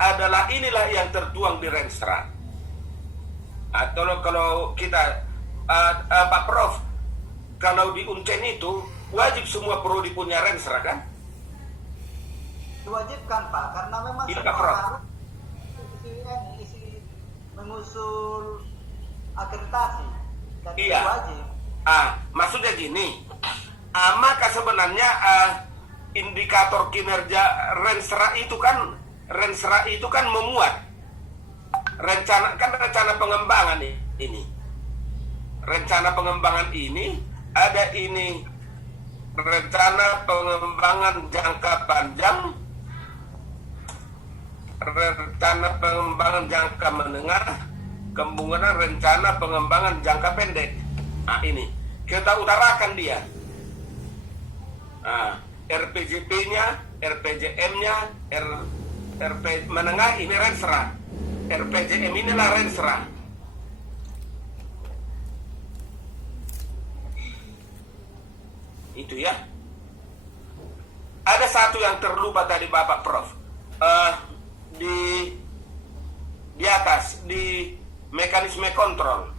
adalah inilah yang tertuang di Renstra. Atau kalau kita Pak Prof, kalau di Uncen itu wajib semua prodi punya Renstra kan? Diwajibkan Pak, karena memang Iya, semua Pak Prof. harus isi mengusul akreditasi dan itu Iya. wajib. Maksudnya gini, maka sebenarnya indikator kinerja Renstra itu kan memuat rencana pengembangan ini. Rencana pengembangan ini ada ini rencana pengembangan jangka panjang, rencana pengembangan jangka menengah, kemudian rencana pengembangan jangka pendek. Ini kita utarakan dia. RPJP-nya, RPJM-nya, RP menengah ini Renstra. RPJM inilah Renstra. Itu ya. Ada satu yang terlupa tadi Bapak Prof. Di atas di mekanisme kontrol.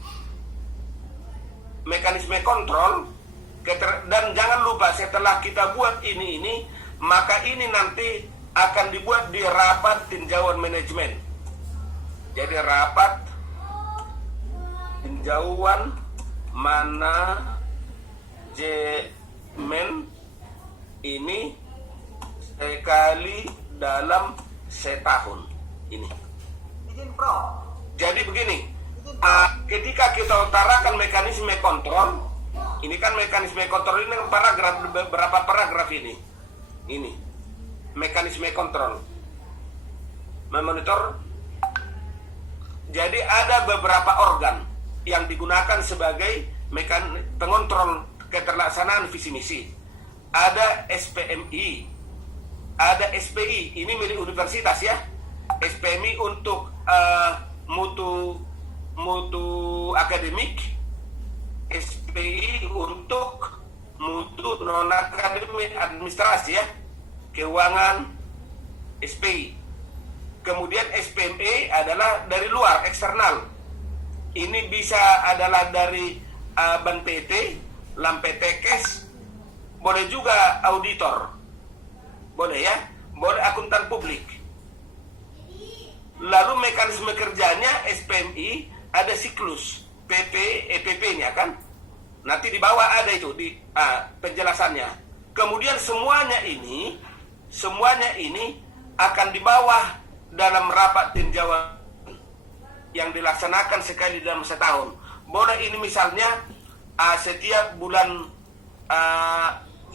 Mekanisme kontrol dan jangan lupa setelah kita buat ini maka ini nanti akan dibuat di rapat tinjauan manajemen. Jadi rapat tinjauan manajemen ini sekali dalam setahun ini. Izin Prof. Jadi begini, ketika kita utarakan mekanisme kontrol, ini kan mekanisme kontrol ini paragraf, beberapa paragraf ini mekanisme kontrol memonitor. Jadi ada beberapa organ yang digunakan sebagai pengontrol keterlaksanaan visi misi. Ada SPMI, ada SPI, ini milik universitas ya. SPMI untuk mutu akademik, SPI untuk mutu non akademik administrasi ya, keuangan, SPI. Kemudian SPME adalah dari luar, eksternal. Ini bisa adalah dari Ban PT, Lampetekes, boleh juga auditor, boleh ya, boleh akuntan publik. Lalu mekanisme kerjanya SPMI ada siklus PP, EPP-nya kan. Nanti di bawah ada itu di penjelasannya. Kemudian semuanya ini akan di bawah dalam rapat tinjauan yang dilaksanakan sekali dalam setahun. Boleh ini misalnya setiap bulan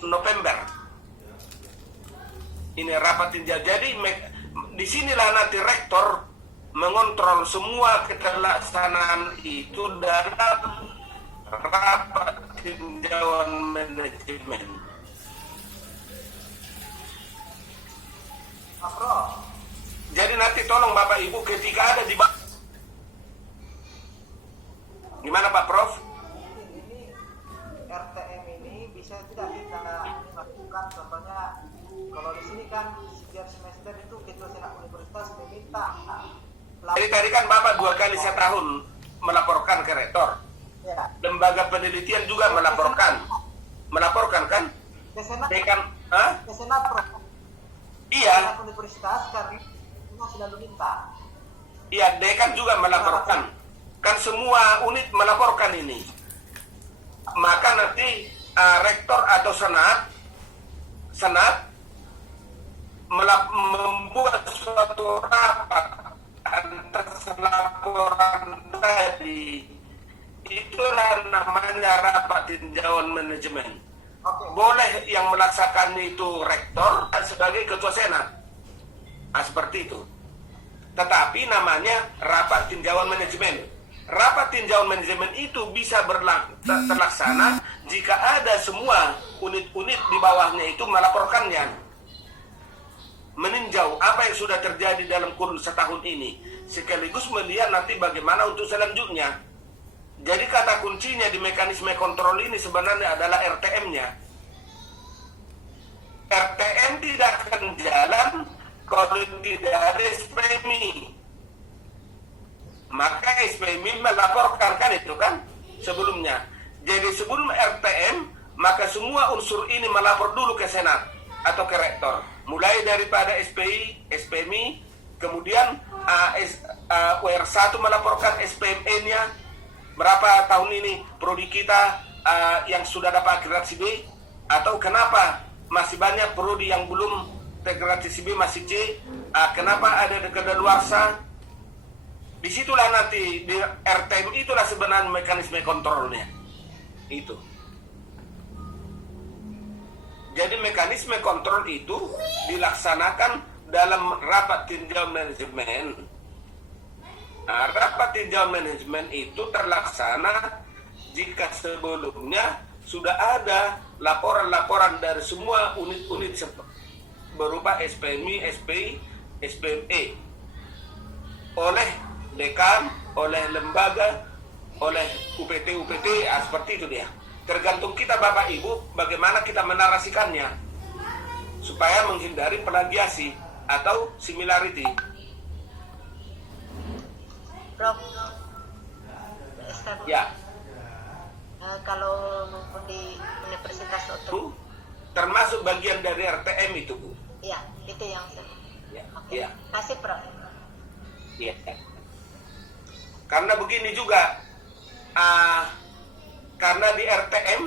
November. Ini rapat tinjauan. Jadi disinilah nanti rektor mengontrol semua keterlaksanaan itu dalam rapat tinjauan manajemen. Prof. Jadi nanti tolong Bapak Ibu ketika ada di gimana Pak Prof? Ini RTM ini bisa tidak kita lakukan, contohnya kalau di sini kan setiap semester itu ketua universitas meminta. Jadi tadi kan Bapak 2 kali setahun melaporkan ke rektor. Ya. Lembaga penelitian juga melaporkan kan? Ke Senat. Dekan, Ke Senat Prof. Iya. Senat universitas karena sudah meminta. Iya, dekan juga melaporkan. Kan semua unit melaporkan ini. Maka nanti rektor atau senat membuat suatu rapat atas laporan tadi. Itulah namanya rapat tinjauan manajemen. Boleh yang melaksanakan itu rektor sebagai ketua senat. Seperti itu. Tetapi namanya rapat tinjauan manajemen. Rapat tinjauan manajemen itu bisa terlaksana jika ada semua unit-unit di bawahnya itu melaporkannya, meninjau apa yang sudah terjadi dalam kurun setahun ini, sekaligus melihat nanti bagaimana untuk selanjutnya. Jadi kata kuncinya di mekanisme kontrol ini sebenarnya adalah RTM-nya. RTM tidak akan jalan Kalau tidak ada SPMI, maka SPMI melaporkan kan itu kan sebelumnya. Jadi sebelum RTM, maka semua unsur ini melapor dulu ke Senat atau ke Rektor. Mulai daripada SPI, SPMI, kemudian UR1 melaporkan SPME-nya, berapa tahun ini prodi kita yang sudah dapat akreditasi B, atau kenapa masih banyak prodi yang belum akreditasi B masih C, kenapa ada kedaluarsa. Disitulah nanti di RTM itulah sebenarnya mekanisme kontrolnya itu. Jadi mekanisme kontrol itu dilaksanakan dalam rapat tinjau manajemen. Nah, rapat tinjau manajemen itu terlaksana jika sebelumnya sudah ada laporan-laporan dari semua unit-unit berupa SPMI, SPI, SPME oleh dekan, oleh lembaga, oleh UPT, seperti itu dia. Tergantung kita Bapak Ibu bagaimana kita menarasikannya supaya menghindari plagiasi atau similarity. Prof, Ya. Kalau di Universitas Bu, termasuk bagian dari RTM itu, Bu. Iya, itu yang Ya. Oke. Ya. Kasih Prof. Ya. Karena begini juga, karena di RTM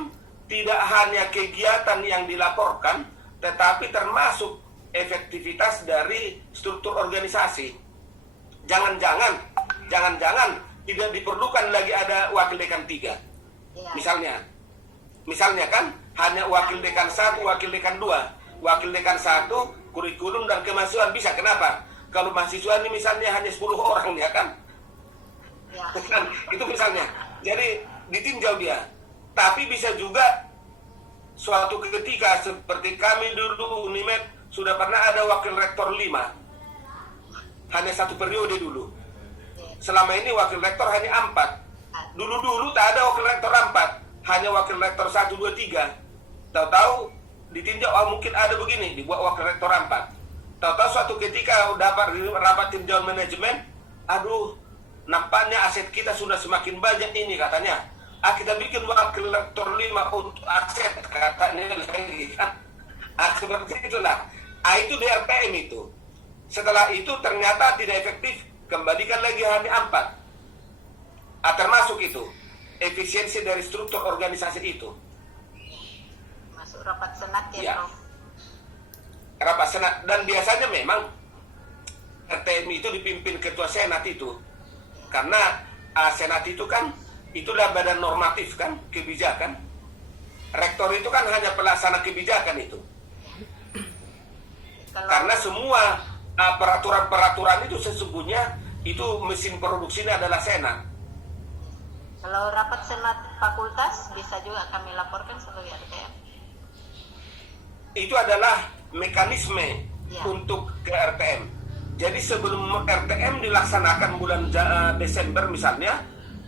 tidak hanya kegiatan yang dilaporkan, tetapi termasuk efektivitas dari struktur organisasi. Jangan-jangan tidak diperlukan lagi ada wakil dekan 3. Iya. Misalnya kan hanya wakil dekan 1, wakil dekan 2. Wakil dekan 1, kurikulum dan kemahasiswaan bisa. Kenapa? Kalau mahasiswa ini misalnya hanya 10 orang ya kan? Ya. Itu misalnya. Jadi ditinjau dia. Tapi bisa juga suatu ketika seperti kami dulu Unimed sudah pernah ada wakil rektor 5. Hanya 1 periode dulu. Selama ini wakil rektor hanya 4. Dulu tak ada wakil rektor 4. Hanya wakil rektor 1, 2, 3. Tahu-tahu ditinjau, mungkin ada begini, dibuat wakil rektor 4. Tahu-tahu suatu ketika dapat rapat tinjauan manajemen, nampaknya aset kita sudah semakin banyak ini katanya. Kita bikin wakil rektor 5 untuk aset katanya lagi kan. Seperti itulah. Itu di RPM itu. Setelah itu ternyata tidak efektif, kembalikan lagi hanya 4. Termasuk itu efisiensi dari struktur organisasi itu. Masuk rapat senat ya, Ya. Prof. Rapat senat, dan biasanya memang RTM itu dipimpin ketua senat itu. Karena senat itu kan itulah badan normatif kan, kebijakan. Rektor itu kan hanya pelaksana kebijakan itu. Karena semua peraturan-peraturan itu sesungguhnya itu mesin produksinya adalah senat. Kalau rapat senat fakultas bisa juga kami laporkan sebagai RTM. Itu adalah mekanisme Ya. untuk ke RTM. Jadi sebelum RTM dilaksanakan bulan Desember misalnya,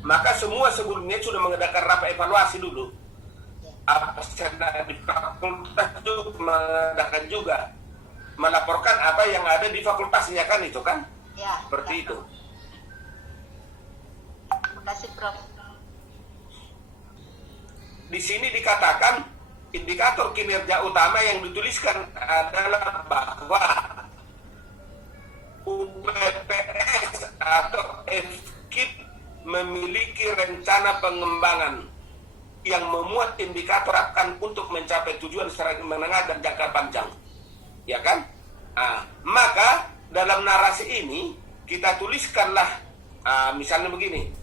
maka semua sebelumnya sudah mengadakan rapat evaluasi dulu. Senat di fakultas itu mengadakan juga, melaporkan apa yang ada di fakultasnya kan itu kan, Ya. seperti Ya, itu. Prof. Terima kasih, Prof. Di sini dikatakan indikator kinerja utama yang dituliskan adalah bahwa UPPS atau FKIP memiliki rencana pengembangan yang memuat indikator akan untuk mencapai tujuan secara menengah dan jangka panjang, ya kan? Maka dalam narasi ini kita tuliskanlah misalnya begini.